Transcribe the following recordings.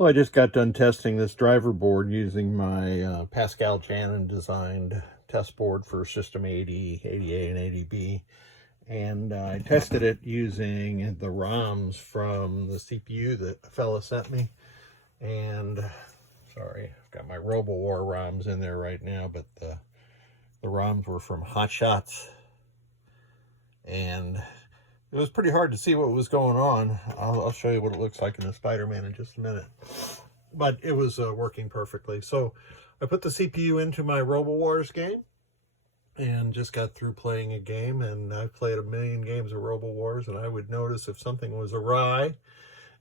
Well, I just got done testing this driver board using my Pascal Janin designed test board for System 80, 80A, and 80B. And I tested it using the ROMs from the CPU that a fella sent me. And, sorry, I've got my RoboWar ROMs in there right now, but the ROMs were from Hot Shots. And it was pretty hard to see what was going on. I'll show you what it looks like in the Spider-Man in just a minute. But it was working perfectly. So I put the CPU into my RoboWars game and just got through playing a game. And I've played a million games of RoboWars, and I would notice if something was awry,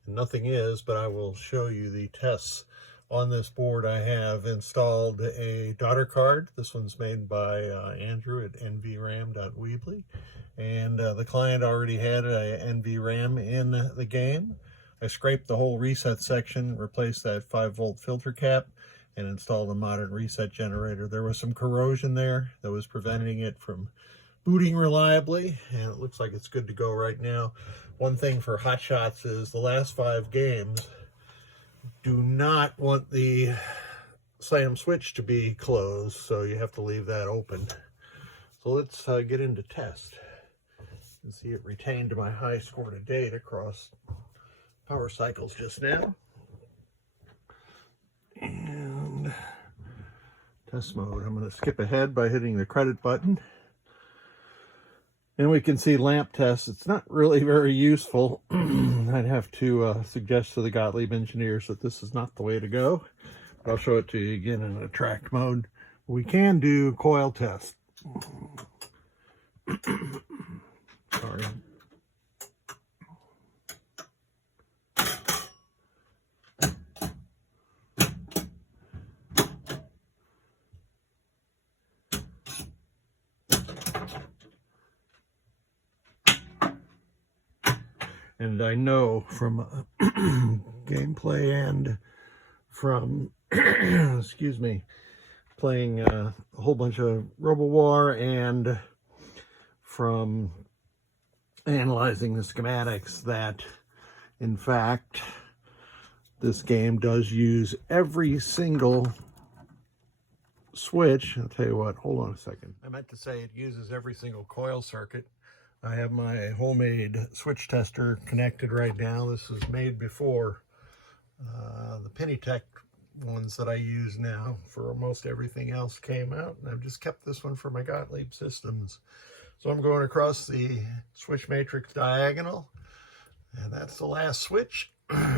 and nothing is, but I will show you the tests. On this board, I have installed a daughter card. This one's made by Andrew at nvram.weebly. And the client already had a NVRAM in the game. I scraped the whole reset section, replaced that 5-volt filter cap, and installed a modern reset generator. There was some corrosion there that was preventing it from booting reliably, and it looks like it's good to go right now. One thing for Hot Shots is the last 5 games do not want the SLAM switch to be closed, so you have to leave that open. So let's get into test. You can see it retained my high score to date across power cycles just now. And test mode, I'm going to skip ahead by hitting the credit button. And we can see lamp tests. It's not really very useful. I'd have to suggest to the Gottlieb engineers that this is not the way to go. But I'll show it to you again in attract mode. We can do coil tests. Sorry. And I know from gameplay and from, excuse me, playing a whole bunch of RoboWar and from analyzing the schematics that, in fact, this game does use every single switch. I'll tell you what, hold on a second. I meant to say it uses every single coil circuit. I have my homemade switch tester connected right now. This was made before the Pennytech ones that I use now for almost everything else came out. And I've just kept this one for my Gottlieb systems. So I'm going across the switch matrix diagonal, and that's the last switch.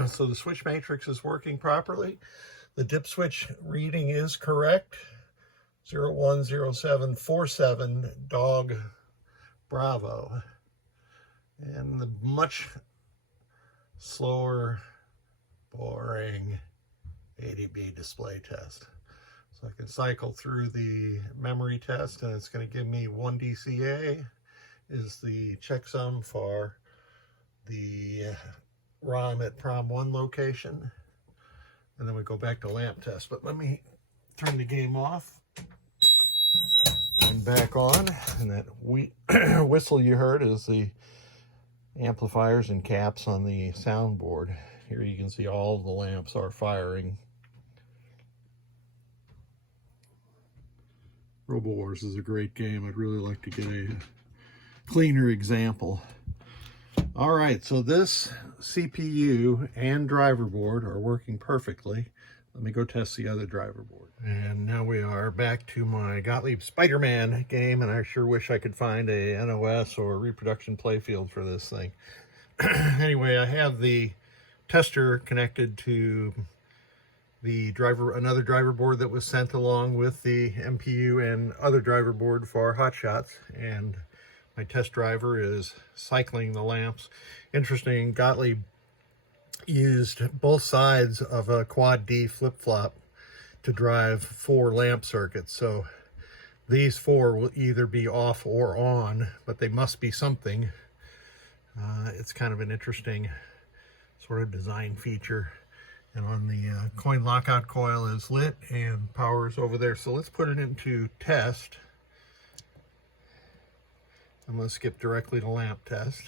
So the switch matrix is working properly. The dip switch reading is correct. 010747 dog Bravo. And the much slower, boring 80B display test. So I can cycle through the memory test, and it's going to give me 1 DCA is the checksum for the ROM at Prom 1 location. And then we go back to lamp test. But let me turn the game off and back on. And that whistle you heard is the amplifiers and caps on the soundboard. Here you can see all of the lamps are firing. RoboWars is a great game. I'd really like to get a cleaner example. All right, so this CPU and driver board are working perfectly. Let me go test the other driver board. And now we are back to my Gottlieb Spider-Man game, and I sure wish I could find a NOS or reproduction playfield for this thing. Anyway, I have the tester connected to the another driver board that was sent along with the MPU and other driver board for Hot Shots, and my test driver is cycling the lamps. Interesting, Gottlieb used both sides of a quad D flip-flop to drive 4 lamp circuits. So these 4 will either be off or on, but they must be something. It's kind of an interesting sort of design feature. And on the coin lockout coil is lit and power is over there. So let's put it into test. I'm going to skip directly to lamp test.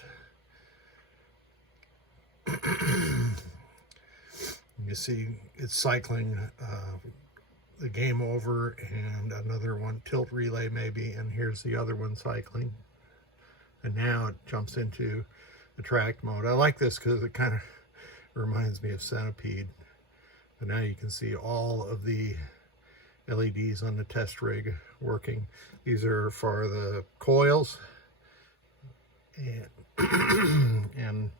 You see it's cycling the game over and another one, tilt relay maybe, and here's the other one cycling. And now it jumps into attract mode. I like this because it kind of reminds me of Centipede. But now you can see all of the LEDs on the test rig working. These are for the coils and and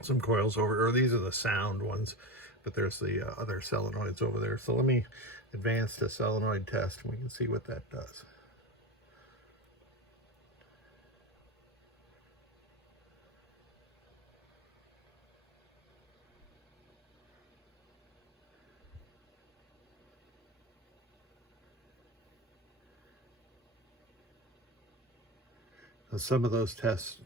some coils over, or these are the sound ones, but there's the other solenoids over there. So let me advance to solenoid test and we can see what that does. Some of those tests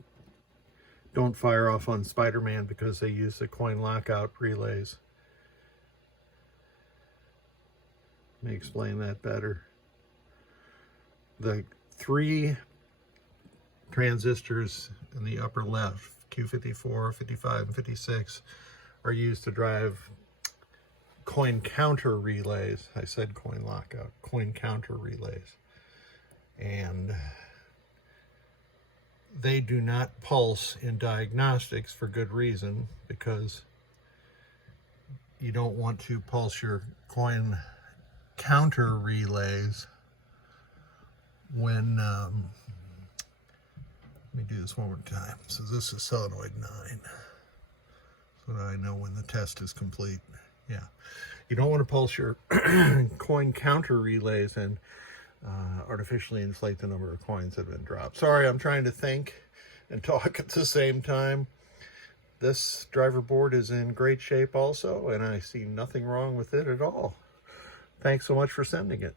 don't fire off on Spider-Man because they use the coin lockout relays. Let me explain that better. The 3 transistors in the upper left, Q54, 55, and 56, are used to drive coin counter relays. I said coin lockout, coin counter relays. And they do not pulse in diagnostics for good reason, because you don't want to pulse your coin counter relays when, let me do this one more time. So this is solenoid 9. So that I know when the test is complete. Yeah. You don't want to pulse your coin counter relays and artificially inflate the number of coins that have been dropped. Sorry, I'm trying to think and talk at the same time. This driver board is in great shape also, and I see nothing wrong with it at all. Thanks so much for sending it.